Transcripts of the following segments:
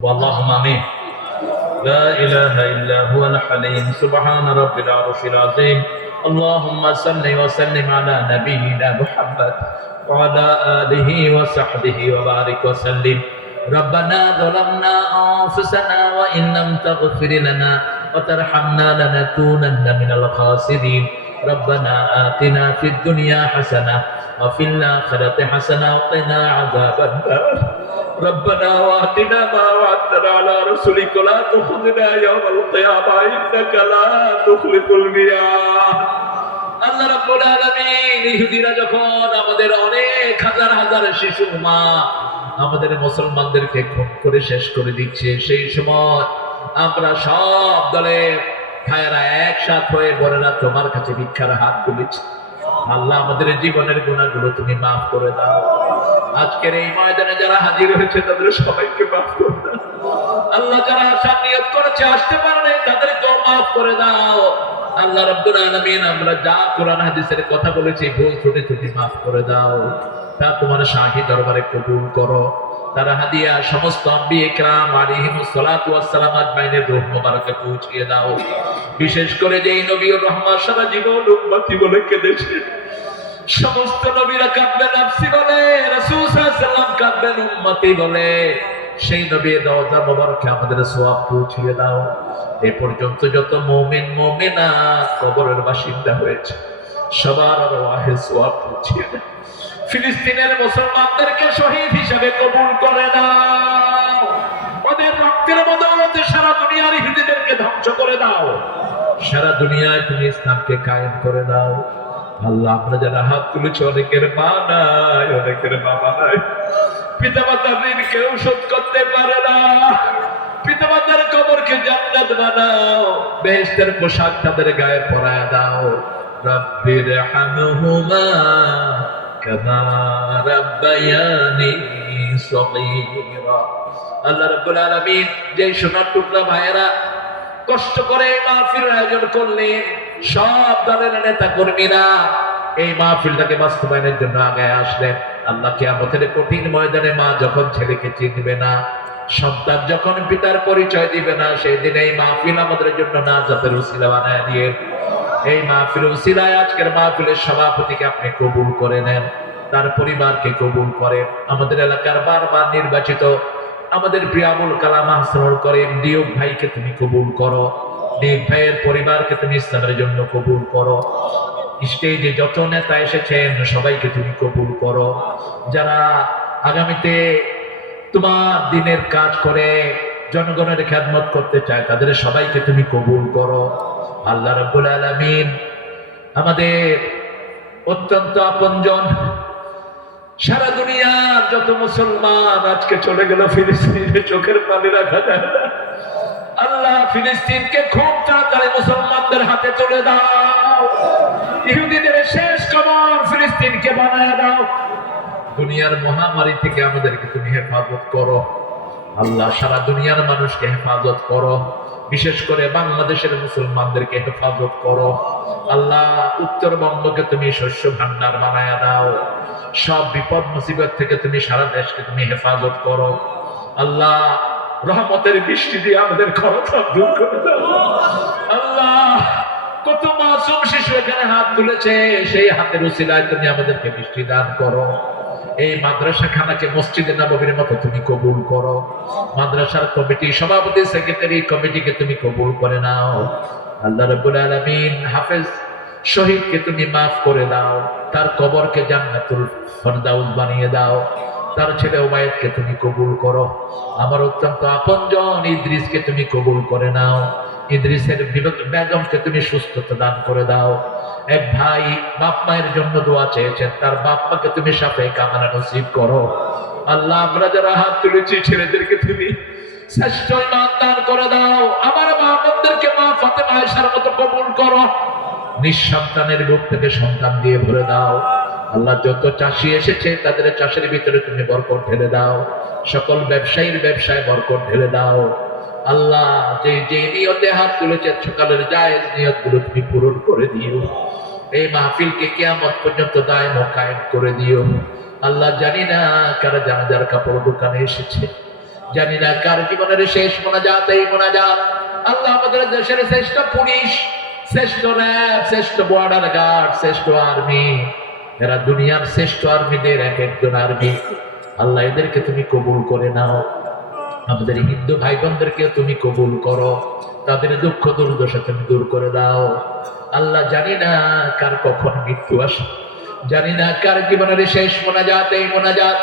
واللهم آمين. لا إله إلا هو الحليم سبحان رب العرش العظيم. اللهم صل وسلم على نبينا محمد وعلى آله وصحبه وبارك وسلم. ربنا ظلمنا أنفسنا وإن لم تغفر لنا وترحمنا لنكونن من الخاسرين. ربنا آتنا في الدنيا حسنة وفي الآخرة حسنة وقنا عذاب النار. ربنا وآتنا ما وعدتنا على رسلك لا تخزنا يوم القيامة إنك لا تخلف الميعاد. আল্লাহ রাব্বুল আলামিন ইহুদিরা যখন আমাদের অনেক হাজার হাজার শিশু মা আমাদের মুসলমানদেরকে খুন করে শেষ করে দিচ্ছে, সেই সময় আমরা সব দলে ভাইয়েরা একসাথ হয়ে বোনেরা তোমার কাছে ভিক্ষার হাত তুলেছি। আল্লাহ আমাদের জীবনের গুনাহগুলো তুমি মাফ করে দাও। আজকের এই ময়দানে যারা হাজির হয়েছে তাদের সবাইকে মাফ করে দাও। আল্লাহ যারা আসার নিয়ত করেছে আসতে পারে নাই তাদেরকেও মাফ করে দাও। আল্লাহ রাব্বুল আলামিন আমরা যা কোরআন হাদিসের কথা বলেছি ভুল ত্রুটি তুমি মাফ করে দাও। তা তোমার শাহী দরবারে কবুল করো। তারা হাদিয়া সমস্ত আম্বিয়ে কেরাম আলাইহিমুস সালাতু ওয়াস সালাম আজমাইনের রূহ মোবারকে পৌঁছিয়ে দাও। বিশেষ করে যেই নবীর রহমত সারা জীবন উম্মতি বলে কেঁদেছে, সমস্ত নবীরা কাঁদবেন নাফসি বলে, রাসূল সাল্লাল্লাহু আলাইহি ওয়াসাল্লাম কাঁদবেন উম্মতি বলে, সেই নবীর রওজা মোবারকে আমাদের সওয়াব পৌঁছিয়ে দাও। এ পর্যন্ত যত মুমিন মুমিনাত কবরের বাসিন্দা হয়েছে সবার আরওয়াহে সওয়াব পৌঁছিয়ে দাও। ফিলিস্তিনের মুসলমানদেরকে শহীদ হিসেবে কবুল করে দাও। ওদের রক্তের বদৌলতে সারা দুনিয়ার ইহুদিদেরকে ধ্বংস করে দাও। সারা দুনিয়ায় তুমি ইসলামকে কায়েম করে দাও। আল্লাহ আমরা যারা হাত তুলেছি অনেকের মা নাই, অনেকের বাবা নাই, পিতামাতার ঋণ কেউ শোধ করতে পারে না। পিতামাতার কবরকে জান্নাত বানাও, বেহেশতের পোশাক তাদের গায়ে পরায়া দাও। রব্বির হামহুমা কামা রাব্বায়ানি সগীরা। আল্লাহ রাব্বুল আলামিন যে সোনার টুকরা ভাইয়েরা কষ্ট করে এই মাহফিলের আয়োজন করলেন, সব দলের নেতা কর্মীরা এই মাহফিলটাকে বাস্তবায়নের জন্য আগে আসলেন। আল্লাহ কিয়ামতের কঠিন ময়দানে মা যখন ছেলেকে চিনবে না, সন্তান যখন পিতার পরিচয় দিবে না, সেই দিন এই মাহফিল আমাদের জন্য নাজাতের উসিলা বানায় দিয়ে এই মাহফিল উসিলায় আজকের মাহফিলের সভাপতিকে আপনি কবুল করে নেন, তার পরিবারকে কবুল করেন। আমাদের এলাকার বারবার নির্বাচিত আমাদের প্রিয় আবুল কালাম আহসানুল করিম দিয়ুব ভাইকে তুমি কবুল করো। দিয়ুব ভাইয়ের পরিবারকে তুমি ইসলামের জন্য কবুল করো। স্টেজে যত নেতা এসেছেন সবাইকে তুমি কবুল করো। যারা আগামীতে তোমার দিনের কাজ করে জনগণের খেদমত করতে চায় তাদের সবাইকে তুমি কবুল করো। আল্লাহ রাব্বুল আলামিন আমাদের অত্যন্ত আপনজন সারা দুনিয়ার যত মুসলমান আজকে চলে গেল ফিলিস্তিনে, চোখের পানি রাখা যায় না। আল্লাহ ফিলিস্তিনকে খুব তাড়াতাড়ি মুসলমানদের হাতে তুলে দাও। ইহুদিদের শেষ কবর ফিলিস্তিনকে বানায় দাও। দুনিয়ার মহামারী থেকে আমাদেরকে তুমি হেফাজত করো। আল্লাহ সারা দুনিয়ার মানুষকে হেফাজত করো, বিশেষ করে বাংলাদেশের মুসলমানদেরকে হেফাজত করো। আল্লাহ উত্তরবঙ্গকে তুমি শস্য ভান্ডার বানায়া দাও। সব বিপদ মুসিবত থেকে তুমি সারা দেশকে তুমি হেফাজত করো। আল্লাহ রহমতের বৃষ্টি দিয়ে আমাদের খরচ দূর করে দাও। আল্লাহ কত মাসুম শিশু এখানে হাত তুলেছে, সেই হাতের উসিলায় তুমি আমাদেরকে বৃষ্টি দান করো। এই মাদ্রাসা খানাকে মসজিদে নববীর মতো তুমি কবুল করো। মাদ্রাসার কমিটি সভাপতি সেক্রেটারি কমিটিকে তুমি কবুল করে নাও। আল্লাহ রাব্বুল আলামিন হাফেজ শহীদকে তুমি মাফ করে দাও, তার কবরকে জান্নাতুল ফেরদাউস বানিয়ে দাও। তার ছেলে ওবায়েদকে তুমি কবুল করো। আমার অত্যন্ত আপনজন ইদ্রিসকে তুমি কবুল করে নাও। ইদ্রিসের বেগমকে তুমি সুস্থতা দান করে দাও। এক ভাই বাপ মায়ের জন্য দোয়া চেয়েছেন, তার বাপ মাকে তুমি শাফায়ে কামানা নসিব করো। আল্লাহ আমরা যারা হাত তুলেছি ছেলেদেরকে তুমি শ্রেষ্ঠ ইমান দান করে দাও। আমার মা বোনদেরকে মা ফাতেমা আয়েশার মতো কবুল করো। নিঃসন্তানের বুক থেকে সন্তান দিয়ে ভরে দাও। আল্লাহ যত চাষি এসেছে তাদের চাষের ভিতরে তুমি বরকত ঢেলে দাও। সকল ব্যবসায়ীর ব্যবসায় বরকত ঢেলে দাও। আল্লাহ যে যে নিয়তে হাত তুলেছে সকালের জায়েজ নিয়তগুলো তুমি পূরণ করে দিও। এই মাহফিলকে কিয়ামত পর্যন্ত দায়েম ও কায়েম করে দিও। আল্লাহ জানি না কারা জানাজার কাপড় দোকানে এসেছে, জানি না কার জীবনের শেষ মোনাজাত এই মোনাজাত। আল্লাহ আমাদের দেশের শ্রেষ্ঠ পুলিশ, শ্রেষ্ঠ র্যাব, শ্রেষ্ঠ বর্ডার গার্ড, শ্রেষ্ঠ আর্মি, এরা দুনিয়ার শ্রেষ্ঠ আর্মিদের এক একজন আর্মি। আল্লাহ এদেরকে তুমি কবুল করে নাও। আমাদের হিন্দু ভাই বোনদেরকে তুমি কবুল করো, তাদের দুঃখ দুর্দশা তুমি দূর করে দাও। আল্লাহ জানি না কার কখন মৃত্যু আসে, জানি না কার জীবনের শেষ মোনাজাত এই মোনাজাত।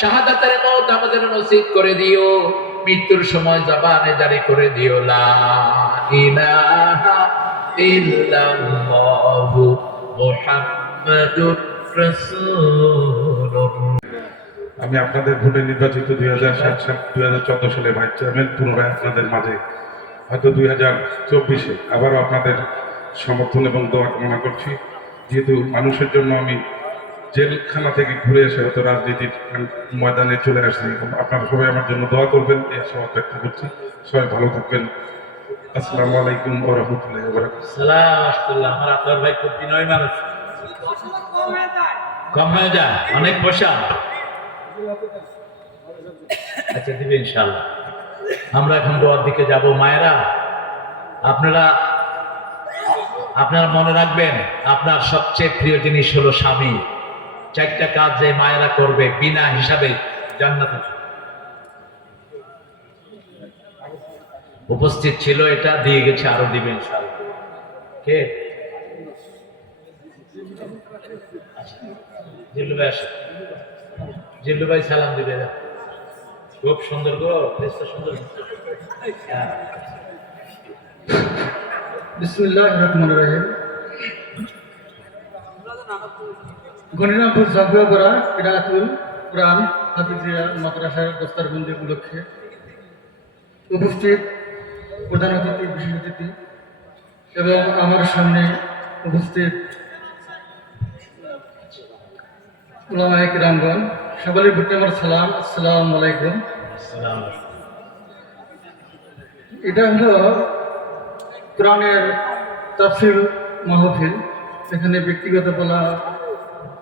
শাহাদাতের মওত আমাদের নসিব করে দিও, মৃত্যুর সময় জবানে জারি করে দিও লা ইলাহা ইল্লাল্লাহু মুহাম্মাদুর রাসূলুল্লাহ। আমি আপনাদের ভোটে নির্বাচিত 2014 সালে ভাইস চেয়ারম্যান পুনরায় আপনাদের মাঝে, হয়তো 2024-এ আবারও আপনাদের সমর্থন এবং দোয়া কামনা করছি। যেহেতু মানুষের জন্য আমি জেলখানা থেকে ঘুরে এসে হয়তো রাজনীতির ময়দানে চলে আসছি, আপনারা সবাই আমার জন্য দোয়া করবেন এই আশাবাদ ব্যক্ত করছি। সবাই ভালো থাকবেন। আসসালামু আলাইকুম ওয়া রাহমাতুল্লাহি ওয়া বারাকাতুহু। সালাম। আমার আপনার ভাই খুব বিনয়ী মানুষ, কম হয়ে যায়, অনেক বসা। আচ্ছা দিবে ইনশাআল্লাহ। আমরা এখন দোয়ার দিকে যাব। মায়েরা, আপনারা মনে রাখবেন, আপনার সবচেয়ে প্রিয় জিনিস হলো স্বামী। 4টা কাজ যে মায়েরা করবে বিনা হিসাবে জান্নাতে। উপস্থিত ছিল, এটা দিয়ে গেছে, আরো দিবে ইনশাআল্লাহ। কে? জিল্লু ভাই আসে, জিল্লু ভাই সালাম দিবে। খুব সুন্দর গো, প্লেসটা সুন্দর। বিসমিল্লাহির রহমানির রহিম। গণিরামপুর জাফিয়াপাড়া কিরাআতুল কুরআন হাফিজিয়া মাদ্রাসার দস্তারবন্দি উপলক্ষে উপস্থিত প্রধান অতিথি, বিশেষ অতিথি এবং আমার সামনে উপস্থিত উলামায়ে কিরামগণ, সকলের প্রতি আমার সালাম। আসসালামু আলাইকুম। এটা হলো কোরআনের তাফসীর মাহফিল, এখানে ব্যক্তিগত বলা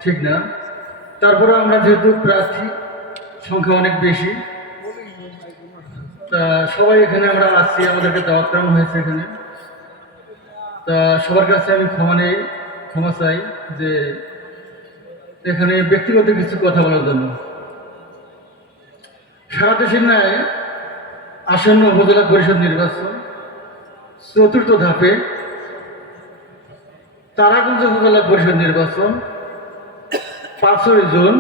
ঠিক না। তারপরে আমরা যেহেতু প্রার্থী সংখ্যা অনেক বেশি, তা সবাই এখানে আমরা আসছি, আমাদেরকে দাওয়াত করানো হয়েছে এখানে। তা সবার কাছে আমি ক্ষমা চাই যে এখানে ব্যক্তিগত কিছু কথা বলার জন্য। সারা দেশের ন্যায় আসন্ন উপজেলা পরিষদ নির্বাচন 4র্থ ধাপে তারাগঞ্জ উপজেলা পরিষদ নির্বাচন 5ই জুন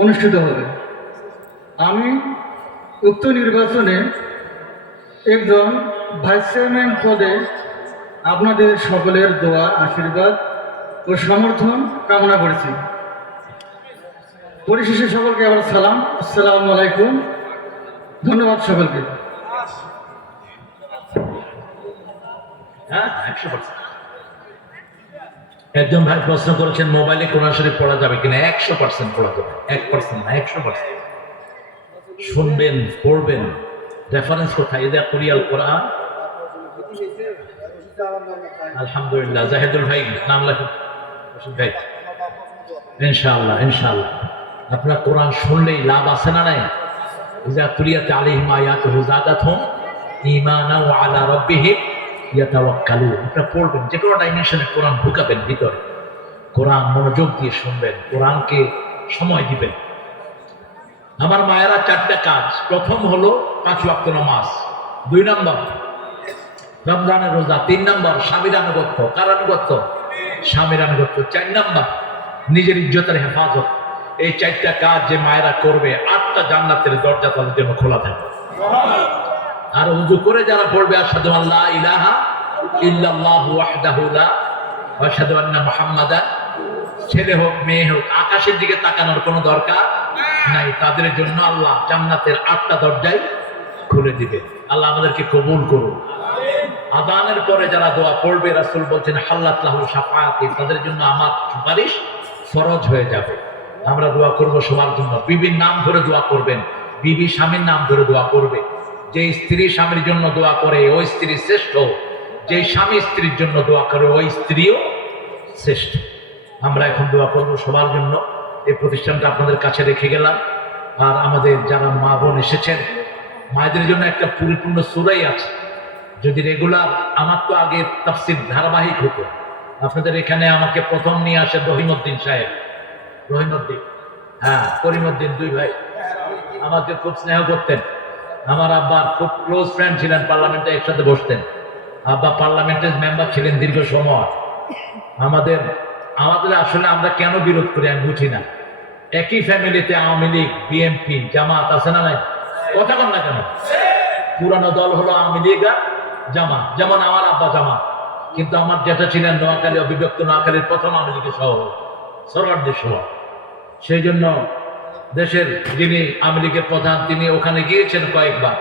অনুষ্ঠিত হবে। আমি উক্ত নির্বাচনে একজন ভাইস চেয়ারম্যান পদে আপনাদের সকলের দোয়া, আশীর্বাদ ও সমর্থন কামনা করেছি। পরিশেষে সকলকে আবার সালাম। আসসালামু আলাইকুম। ধন্যবাদ সকলকে। হ্যাঁ, 100%। একজন ভাই প্রশ্ন করেছেন মোবাইলে কোরআন শরীফ পড়া যাবে কিনা। 100% পড়া যাবে, 1% না, 100%। শুনবেন, পড়বেন। রেফারেন্স কোথায়? ইদা কুরিয়াল কোরআন। আলহামদুলিল্লাহ, জাহিদুল ভাই নাম লেখেন, ভাই ইনশাআল্লাহ ইনশাআল্লাহ। আপনার কোরআন শুনলেই লাভ আছে না নাই? ইযা তুলিয়াত আলাইহিম আয়াতুহু যাদাতহুম ঈমানান ওয়া আলা রাব্বিহিম ইয়াতাওয়াক্কালুন। আপনারা পড়বেন, যে কোনো ডাইমেনশনে কোরআন ঢুকাবেন ভিতরে। কোরআন মনোযোগ দিয়ে শুনবেন, কোরআনকে সময় দিবেন। আমার মায়েরা 4টা কাজ। প্রথম হলো 5 ওয়াক্ত নামাজ, 2 নম্বর রমজানের রোজা, 3 নম্বর স্বামীর আনুগত্য। কার আনুগত্য? স্বামীর আনুগত্য। 4 নম্বর নিজের ইজ্জতের হেফাজত। এই 4টা কাজ যে মায়েরা করবে, 8টা জান্নাতের দরজা তাদের জন্য খোলা থাকবে। আর ওযু করে যারা পড়বে আশহাদু আল্লা ইলাহা ইল্লাল্লাহু ওয়াহদাহু লা ওয়া আশহাদু আন্না মুহাম্মাদান, ছেলে হোক মেয়ে হোক, আকাশের দিকে তাকানোর কোনো দরকার নাই, তাদের জন্য আল্লাহ জান্নাতের 8টা দরজাই খুলে দিবে। আল্লাহ আমাদেরকে কবুল করুন। আযানের পরে যারা দোয়া পড়বে, রাসূল বলছেন হাল্লাত লাহু শাফাআতি, তাদের জন্য আমার সুপারিশ ফরজ হয়ে যাবে। আমরা দোয়া করব সবার জন্য। বিবির নাম ধরে দোয়া করবেন, বিবি স্বামীর নাম ধরে দোয়া করবে। যে স্ত্রী স্বামীর জন্য দোয়া করে ওই স্ত্রী শ্রেষ্ঠ, যে স্বামী স্ত্রীর জন্য দোয়া করে ওই স্ত্রীও শ্রেষ্ঠ। আমরা এখন দোয়া করব সবার জন্য। এই প্রতিষ্ঠানটা আপনাদের কাছে রেখে গেলাম। আর আমাদের যারা মা বোন এসেছেন মায়েদের জন্য একটা পরিপূর্ণ সূরাই আছে। যদি রেগুলার, আমার তো আগে তাফসীর ধারাবাহিক হতো, আপনাদের এখানে আমাকে প্রথম নিয়ে আসে রহিমউদ্দিন সাহেব, রহিমউদ্দিন, হ্যাঁ করিমউদ্দিন, দুই ভাই আমাকে খুব স্নেহ করতেন। আমার আব্বা খুব ক্লোজ ফ্রেন্ড ছিলেন, পার্লামেন্টে একসাথে বসতেন। আব্বা পার্লামেন্টের মেম্বার ছিলেন দীর্ঘ সময়। আমাদের আমাদের আসলে আমরা কেন বিরোধ করি আমি বুঝি না। একই ফ্যামিলিতে আওয়ামী লীগ, বিএনপি, জামাত আছে না নাই? কথা বল না কেন? পুরানো দল হলো আওয়ামী লীগ আর জামাত। যেমন আমার আব্বা জামাত, কিন্তু আমার যেটা ছিলেন নোয়াখালী, অবিভক্ত নোয়াখালীর প্রথম আওয়ামী লীগের সভাপতি, সরওয়ার্দী সভা। সেই জন্য দেশের যিনি আওয়ামী লীগের প্রধান, তিনি ওখানে গিয়েছেন কয়েকবার,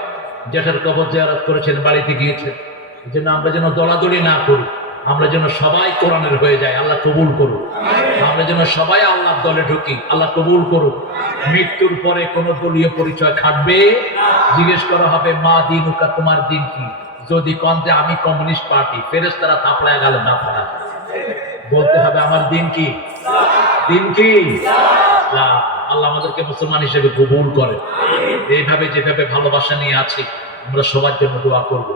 জেঠার কবর জিয়ারত করেছেন, বাড়িতে গিয়েছেন। এই জন্য আমরা যেন দলাদলি না করি, আমরা যেন সবাই কোরআনের হয়ে যায়, আল্লাহ কবুল করুক। আমরা যেন সবাই আল্লাহর দলে ঢুকি, আল্লাহ কবুল করুক। মৃত্যুর পরে কোনো দলীয় পরিচয় খাটবে? জিজ্ঞেস করা হবে, মা দিনুকা, তোমার দিন কি? যদি কন্তে আমি কমিউনিস্ট পার্টি, ফেরেশতারা থাপড়ায় গেল না পড়া, বলতে হবে আমার দিন কি? দিন কি? ইসলাম। আল্লাহ আমাদেরকে মুসলমান হিসেবে কবুল করে। এইভাবে যেভাবে ভালোবাসা নিয়ে আছি, আমরা সবার জন্য দোয়া করব।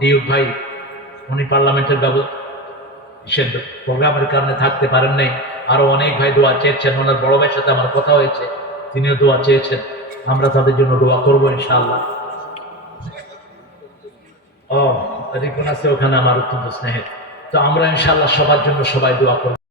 ডিউক ভাই, উনি পার্লামেন্টের প্রোগ্রামের কারণে থাকতে পারেন নাই। আরো অনেক ভাই দোয়া চেয়েছেন, ওনার বড় ভাইয়ের সাথে আমার কথা হয়েছে, তিনিও দোয়া চেয়েছেন। আমরা তাদের জন্য দোয়া করবো ইনশাআল্লাহ। রিপন আছে ওখানে আমার অত্যন্ত স্নেহের। তো আমরা ইনশাআল্লাহ সবার জন্য সবাই দোয়া করবো।